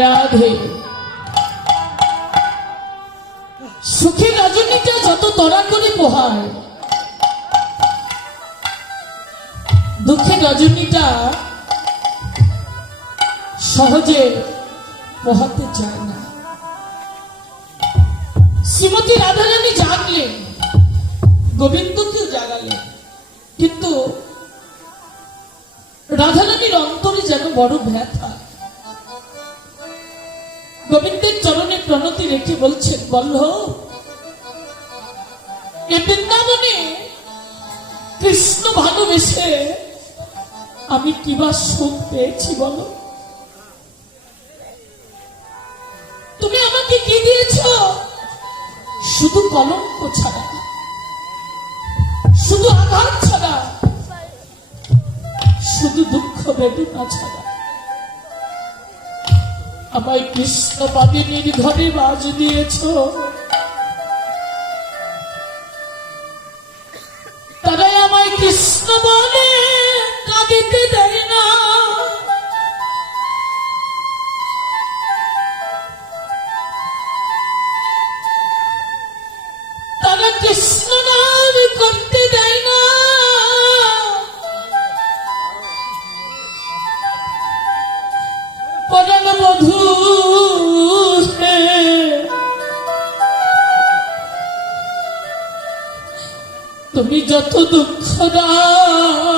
রাধে সুখী রজনীটা যত তরা করে পোহায়, দুঃখের রজনীটা সহজে পোহাতে চায় না। শ্রীমতী রাধারানী জাগলেন, গোবিন্দকেও জাগালেন, কিন্তু রাধারানীর অন্তরে যেন বড় ব্যথা। গোবিন্দের চরণে প্রণতি রেখে বলছেন, বল্লভ, এ বৃন্দাবনে কৃষ্ণ ভালোবেসে আমি কিবা সুখ পেয়েছি বলো? তুমি আমাকে কি দিয়েছ? শুধু কলঙ্ক ছাড়া, শুধু আঘাত ছাড়া, শুধু দুঃখ বেদনা ছাড়া। আমায় কৃষ্ণ পাদিনীর ঘরে বাজ দিয়েছ, তারাই আমায় কৃষ্ণ বলে কাঁদিতে দেয় না। তারা কৃষ্ণ নাম করতে দেয় না। পরাণ বধূ তুমি যত দুঃখ দাও,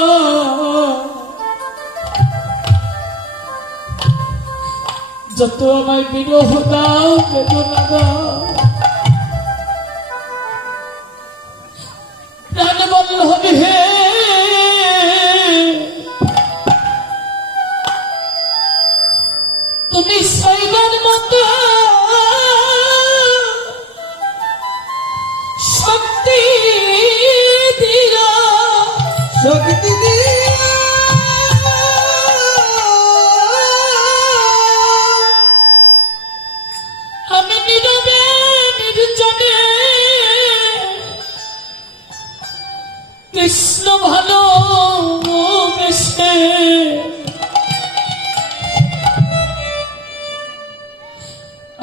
যত আমায় বিরহ দাও, বেদনা দাও, প্রাণ বল্লভ হে তুমি সাইবার মতো শক্তি দিও, শক্তি দিও, আমি নীরবে নির্জনে কৃষ্ণ ভালোবেসে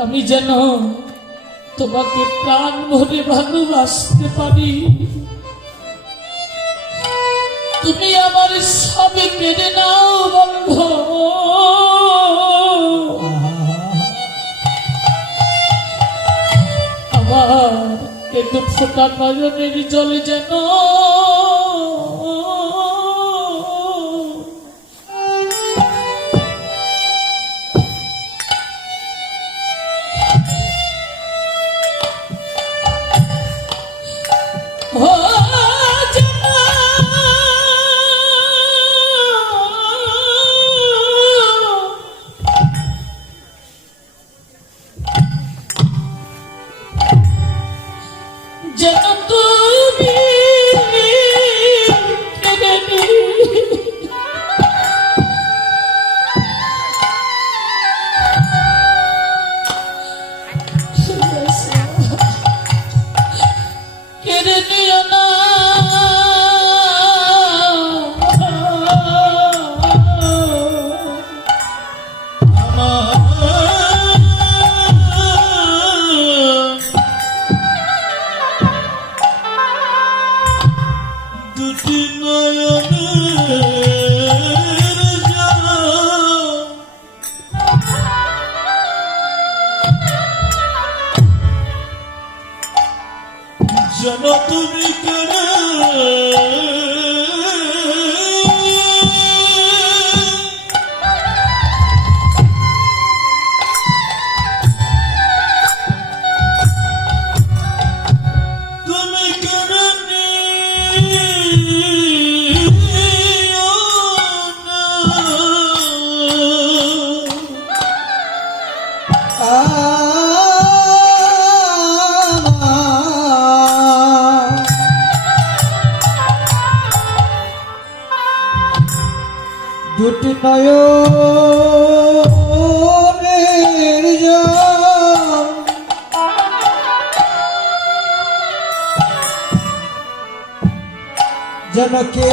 আমি যেন তোমাকে প্রাণ ভরে ভালোবাসতে পারি। তুমি আমার সবে কেড়ে নাও বন্ধ, আমার এ দুঃখটা নয়নের জলে যেন যেন তুমি করে তুমি করে দুটি নয়নের জল যেন কে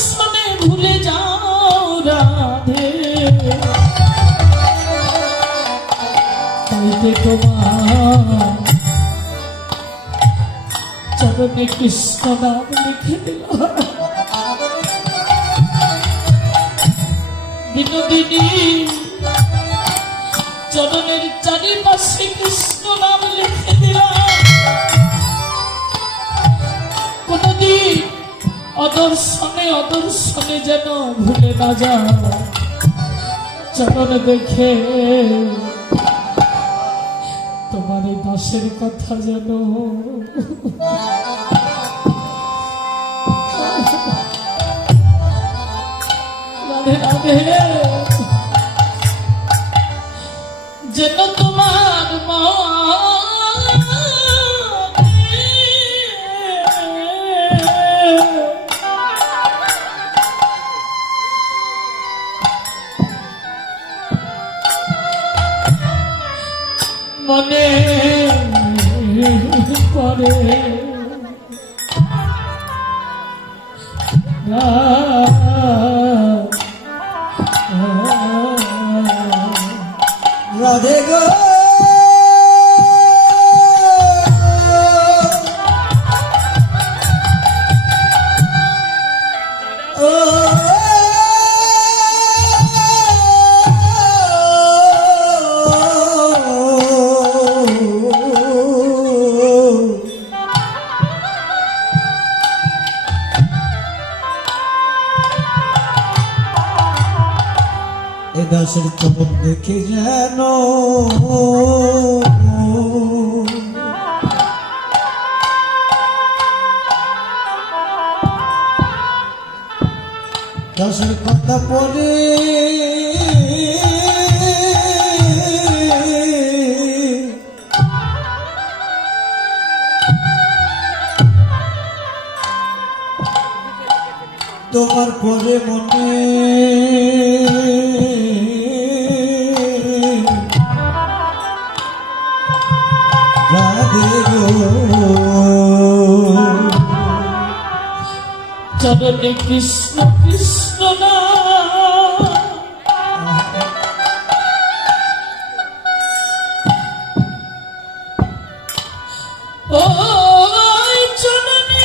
সনে ভুলে যাও রাধে, তাইতে তোমার চরণে কৃষ্ণ নাম লিখে দিলাম। বিনোদিনী চরণের চারিপাশে কৃষ্ণ নাম লিখে দিলাম। কোনদিন অদর্শনে যেন ভুলে না যাও, চরণ দেখে তোমার এই দাসের কথা যেন রাধে রাধে যেন তোমার মনে পড়ে রাধে গো এ দাসের চমক দেখে যেন দাসের কথা পড়ে তোমার পরে মনে রাধে গো চরণে কৃষ্ণ কৃষ্ণ নাম ওই চরণে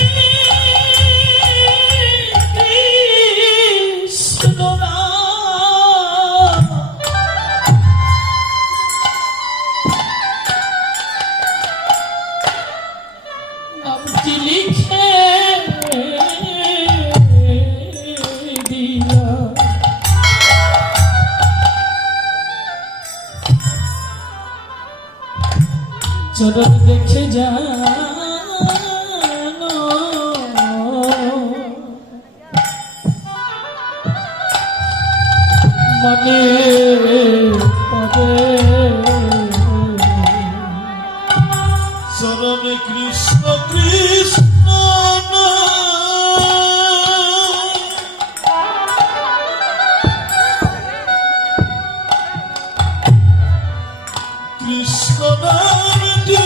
কৃষ্ণ নাম নামটি লিখে দিলাম। চরণ দেখে জানো মনে পড়ে চরণে কৃষ্ণ কৃষ্ণ কৃষ্ণ নামটি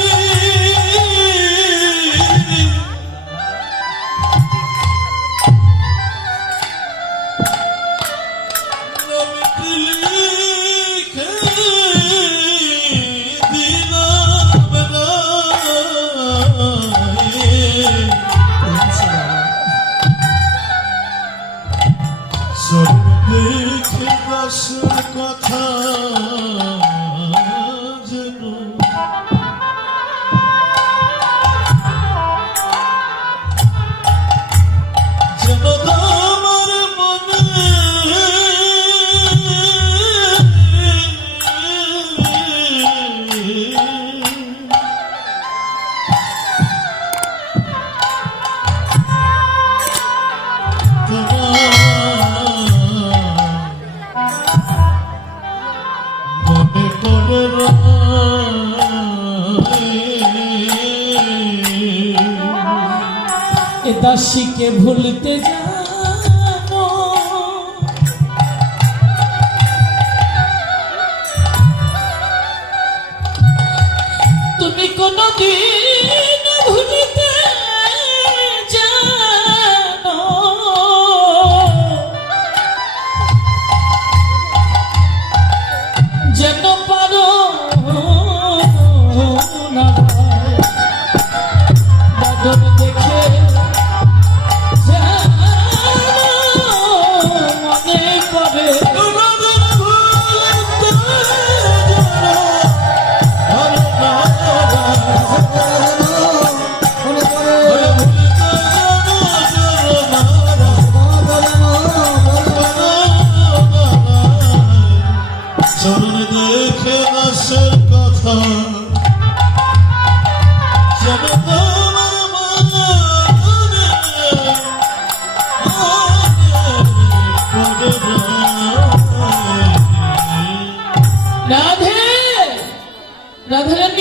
নামটি লিখে দিলাম না সব দেখে দাসের কথা যেন যেন আমার মনে মনে পড়ে এ দাসীকে ভুলতে জানো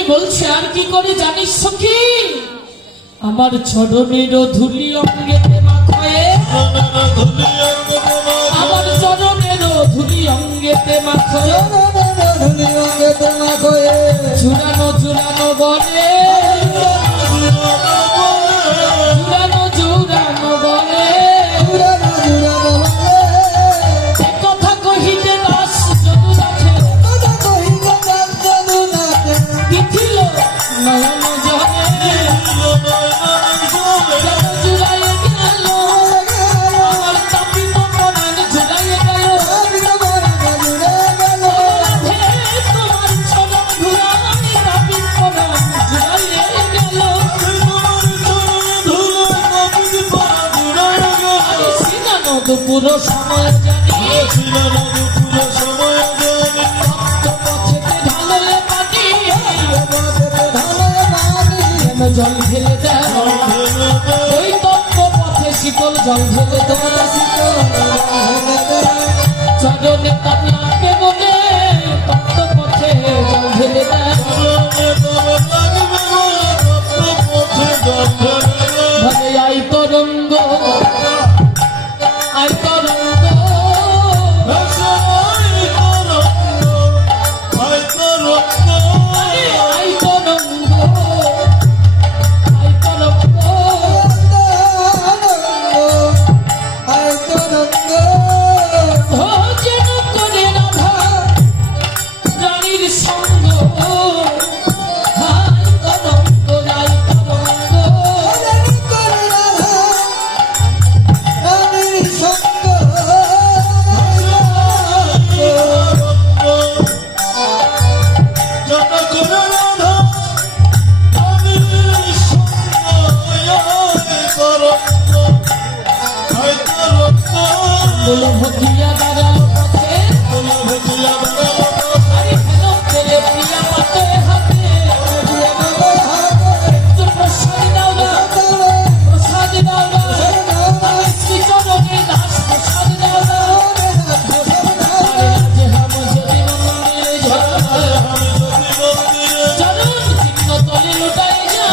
রানী বলছে আর কি করে জানিস সখী, আমার চরণের ধুলি অঙ্গেতে মাখায়ে, আমার চরণের ধুলি অঙ্গেতে মাখায়ে, চুরানো চুরানো বলে, চুরানো চুরানো বলে, এ কথা কহিতে দাস যদুনাথে দিছিল নয়ন জলে, জুড়াইয়ে গেল আমার তাপিত প্রাণ, জুড়াইয়ে গেল তোমার চরণ ধুলাই, তাপিত প্রাণ জুড়াইয়ে গেল। আমি সিনানদপুর সময় জানি, ভক্ত পথেতে ঢাললে পানি, জল ঢেলে দেয় ওই তপ্ত পথে শীতল জল ঢেলে দেয়, চরণে তার লাগবে বলে তপ্ত পথে জল ঢেলে দেয়, ভাবে আই তরঙ্গ, আই তরঙ্গ, আই তরঙ্গ, আই তরঙ্গ, ভজন করে রাধা রানীর সঙ্গ, আই তরঙ্গ, আই তরঙ্গ, বলো ভকিয়া দাঁড়ালো পথে, আরে হেন পেলে প্রিয়া পাতে হাতে, একটু প্রসাদ দাও না, প্রসাদ দাও না, আমি শ্রীচরণে দাস প্রসাদ দাও না, আরে আজ হাম যদি মন্দিরে যাই, চরণ চিহ্ন তলে লুটাই যা,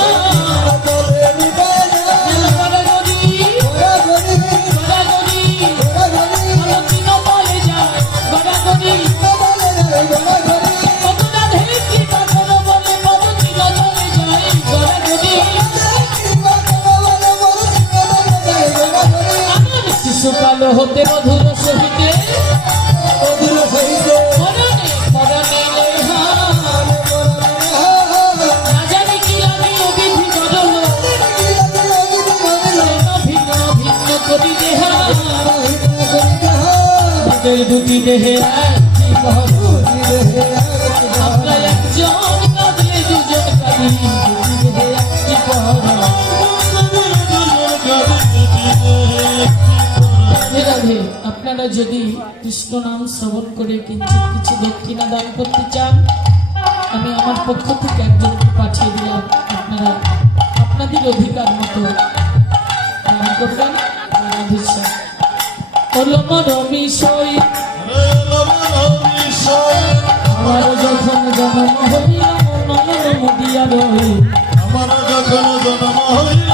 গড়াগড়ি, গড়াগড়ি, চিহ্ন তলে যায়, গড়াগড়ি, কত রাধে কৃপা করো বলে পদ চিহ্ন তলে যায়, গড়াগড়ি, আমার শিশুকাল হতে মধুর সহিতে, পরাণে পরাণে লেহা, না জানি কি আমি অবিধি জড়ল, ভিন্ন ভিন্ন করি দেহা, তাদের দুটি দেহে একটি ঘর, আমরা একজন কাঁদলে দুজন কাঁদি, দুটি দেহে একটি ঘর। রাধে রাধে। আপনারা যদি কৃষ্ণ নাম শ্রবণ করে কিঞ্চিত কিছু দক্ষিণা দান করতে চান, আমি আমার পক্ষ থেকে একজনকে পাঠিয়ে দিলাম, আপনারা আপনাদের অধিকার মতো দান করবেন। রাধেশ্যাম কলম রমিশই, আমার যখন জন্ম হইল নয়ন মদিয়া রই, আমার যখন জন্ম হইল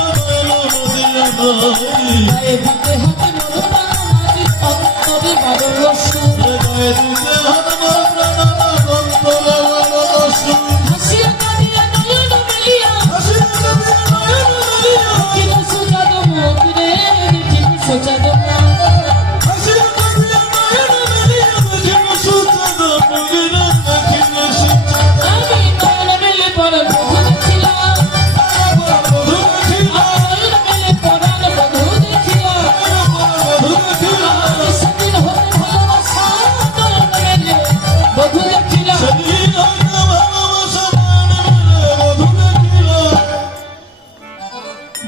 নদিয়া নই, গায়ে দিতে হাতে মরনা নারী অন্তরে বারো সুর, গায়ে দিতে হাত মোর প্রাণ অন্তরে ভালোবাসি, হাসিয়া কাঁদিয়া নয়ন মেলিয়া, হাসিয়া কাঁদিয়া নয়ন মেলিয়া, দেখিল সুজাদ মুখ রে, দেখিল সুজাদ মুখ, হাসিয়া কাঁদিয়া নয়ন মেলিয়া, দেখিল সুজাদ মুখ রে, দেখিল সুজাদ আমি নয়ন মেলে পরাণ বধূ দেখিলাম, বধূ দেখিলা, নয়ন মেলে পরাণ বধূ দেখিলাম, বধূ দেখিলা, আমি সেদিন হতে ভালোবাসা নয়ন মেলে বধূ দেখিলাম। সেদিন হইতে ভালোবাসা নয়ন মেলে বধূ দেখিলা।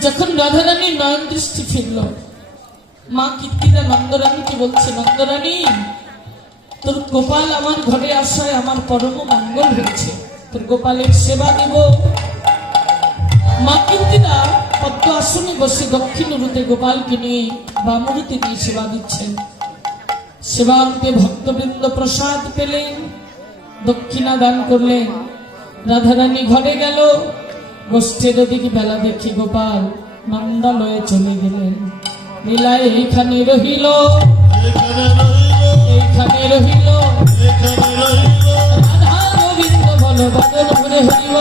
যখন রাধারানীর নয়ন দৃষ্টি ফিরল, মা কীর্তিদা নন্দরানীকে বলছে, নন্দরানী তোর গোপাল আমার ঘরে আসায় আমার পরম মঙ্গল হয়েছে, তোর গোপালের সেবা দেব। মা কীর্তিদা পদ্ম আসনে বসে দক্ষিণ রুতে গোপালকে নিয়ে বামরুতে নিয়ে সেবা দিচ্ছেন। সেবান্তে ভক্তবৃন্দ প্রসাদ পেলেন, দক্ষিণা দান করলেন। রাধারানী ঘরে গেল, গোষ্ঠের ওদিকে বেলা দেখি গোপাল নন্দালয়ে চলে গেলেন। লীলায় এইখানে রহিল, এইখানে রহিল, রাধা গোবিন্দ বল বাদন ভরে হইব।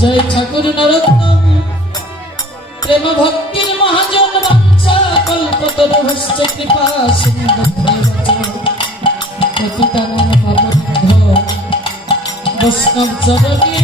জয় ঠাকুর নরোত্তম, প্রেম ভক্তির মহাজন বাঞ্ছা কল্পতরু হস্ত কৃপা সিন্ধু পতিতানাং পাবনেভ্যো বৈষ্ণব চরণে